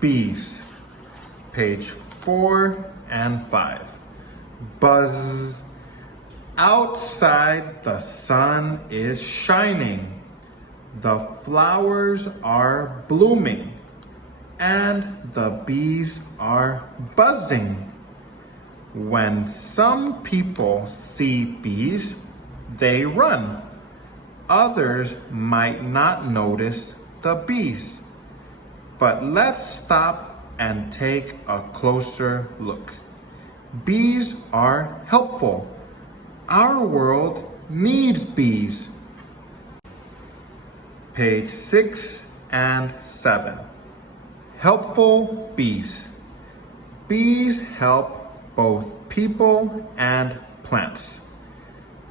Bees. Page 4 and 5. Buzz. Outside the sun is shining. The flowers are blooming. And the bees are buzzing. When some people see bees, they run. Others might not notice the bees. But let's stop and take a closer look. Bees are helpful. Our world needs bees. Page 6 and 7. Helpful bees. Bees help both people and plants.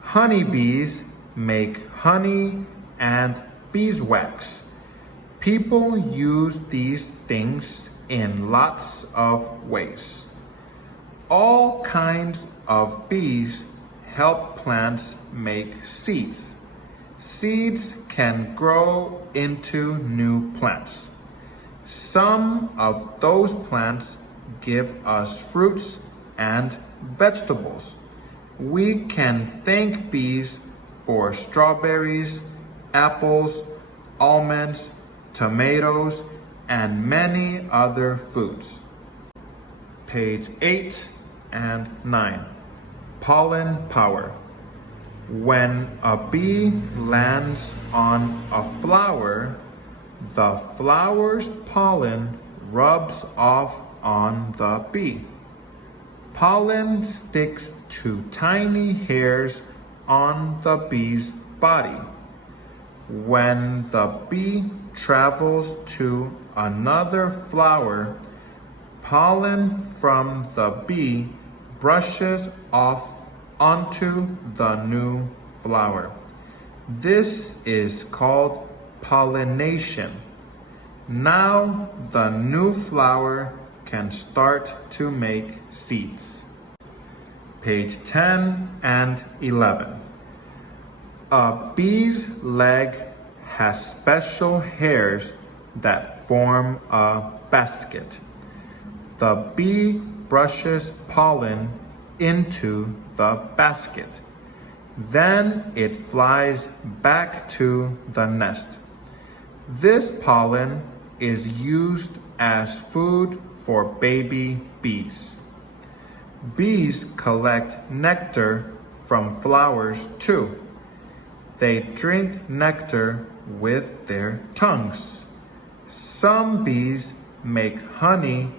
Honeybees make honey and beeswax. People use these things in lots of ways. All kinds of bees help plants make seeds. Seeds can grow into new plants. Some of those plants give us fruits and vegetables. We can thank bees for strawberries, apples, almonds, tomatoes, and many other foods. Page 8 and 9. Pollen power. When a bee lands on a flower, the flower's pollen rubs off on the bee. Pollen sticks to tiny hairs on the bee's body. When the bee travels to another flower, pollen from the bee brushes off onto the new flower. This is called pollination. Now the new flower can start to make seeds. Page 10 and 11. A bee's leg has special hairs that form a basket. The bee brushes pollen into the basket. Then it flies back to the nest. This pollen is used as food for baby bees. Bees collect nectar from flowers too. They drink nectar with their tongues. Some bees make honey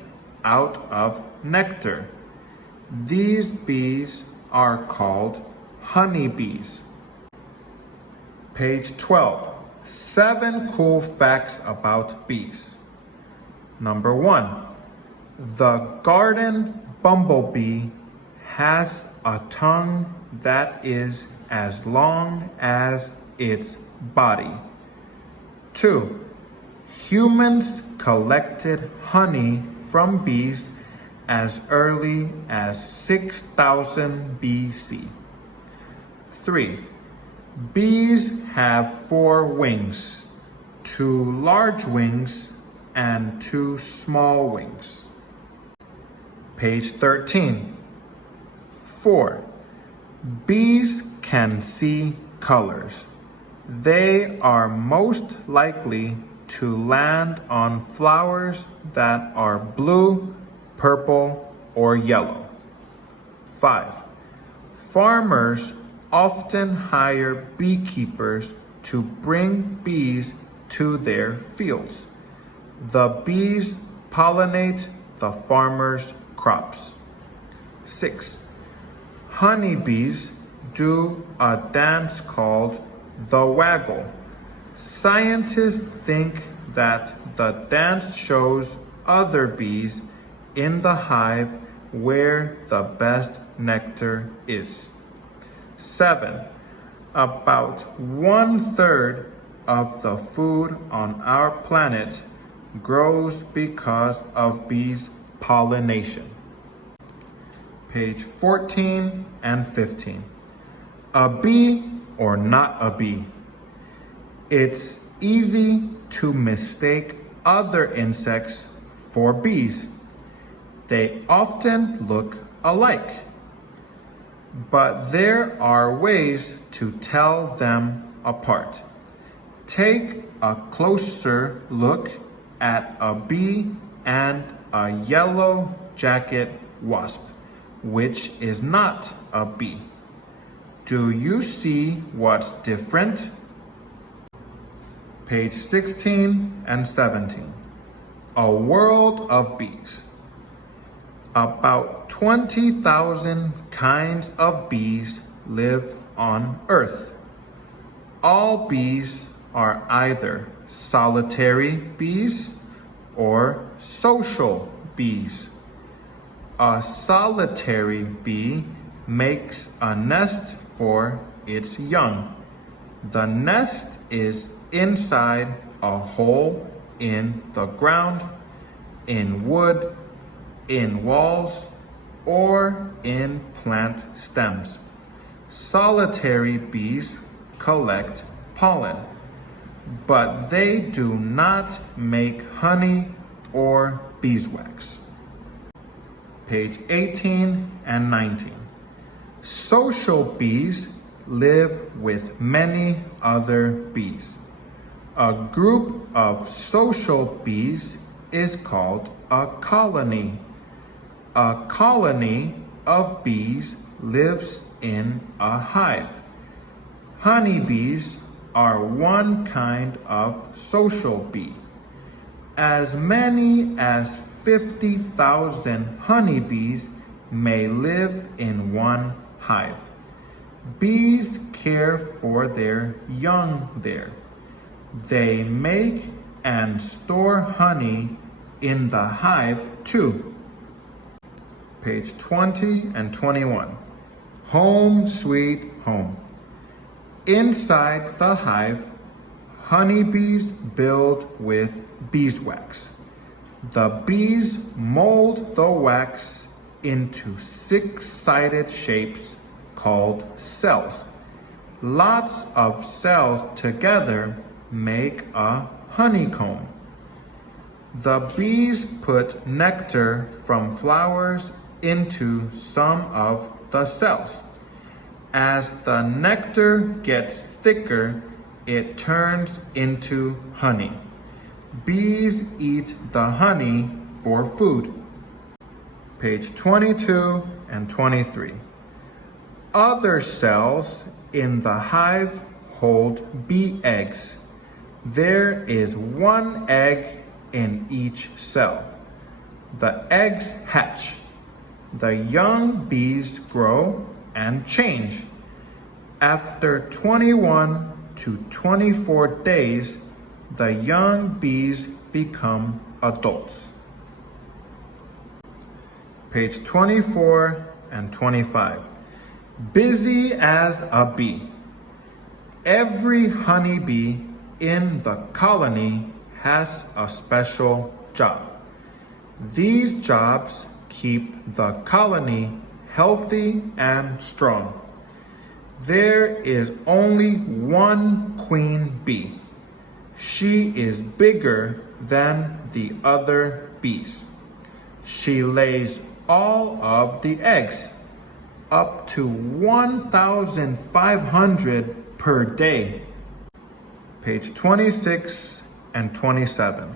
out of nectar. These bees are called honeybees. Page 12. 7 cool facts about bees. Number 1. The garden bumblebee has a tongue that is as long as its body. 2. Humans collected honey from bees as early as 6000 BC. 3. Bees have 4 wings, 2 large wings and 2 small wings. Page 13. 4. Bees can see colors. They are most likely to land on flowers that are blue, purple, or yellow. 5. Farmers often hire beekeepers to bring bees to their fields. The bees pollinate the farmers' crops. 6. Honeybees do a dance called the waggle. Scientists think that the dance shows other bees in the hive where the best nectar is. 7. About 1/3 of the food on our planet grows because of bees' pollination. Page 14 and 15. A bee or not a bee? It's easy to mistake other insects for bees. They often look alike, but there are ways to tell them apart. Take a closer look at a bee and a yellow jacket wasp, which is not a bee. Do you see what's different? Page 16 and 17. A world of bees. About 20,000 kinds of bees live on Earth. All bees are either solitary bees or social bees. A solitary bee makes a nest for its young. The nest is inside a hole in the ground, in wood, in walls, or in plant stems. Solitary bees collect pollen, but they do not make honey or beeswax. Page 18 and 19. Social bees live with many other bees. A group of social bees is called a colony. A colony of bees lives in a hive. Honeybees are one kind of social bee. As many as 50,000 honeybees may live in one hive. Bees care for their young there. They make and store honey in the hive too. Page 20 and 21. Home sweet home. Inside the hive, honeybees build with beeswax. The bees mold the wax into six-sided shapes called cells. Lots of cells together make a honeycomb. The bees put nectar from flowers into some of the cells. As the nectar gets thicker, it turns into honey. Bees eat the honey for food. Page 22 and 23. Other cells in the hive hold bee eggs. There is one egg in each cell. The eggs hatch. The young bees grow and change. After 21 to 24 days, the young bees become adults. Page 24 and 25. Busy as a bee. Every honeybee in the colony has a special job. These jobs keep the colony healthy and strong. There is only one queen bee. She is bigger than the other bees. She lays all of the eggs, up to 1,500 per day. Page 26 and 27.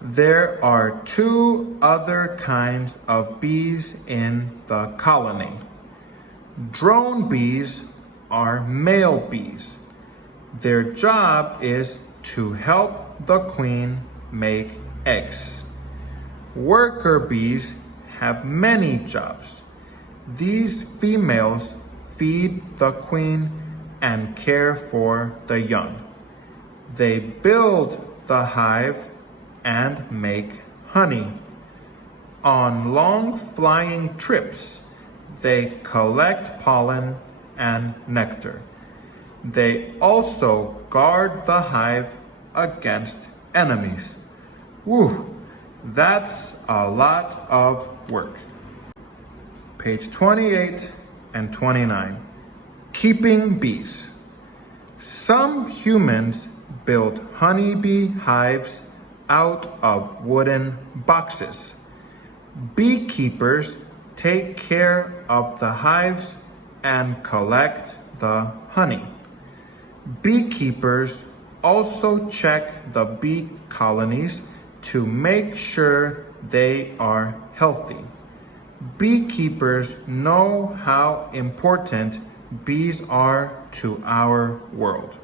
There are two other kinds of bees in the colony. Drone bees are male bees. Their job is to help the queen make eggs. Worker bees have many jobs. These females feed the queen and care for the young. They build the hive and make honey. On long flying trips, they collect pollen and nectar. They also guard the hive against enemies. Whew, that's a lot of work. Page 28 and 29. Keeping bees. Some humans build honeybee hives out of wooden boxes. Beekeepers take care of the hives and collect the honey. Beekeepers also check the bee colonies to make sure they are healthy. Beekeepers know how important bees are to our world.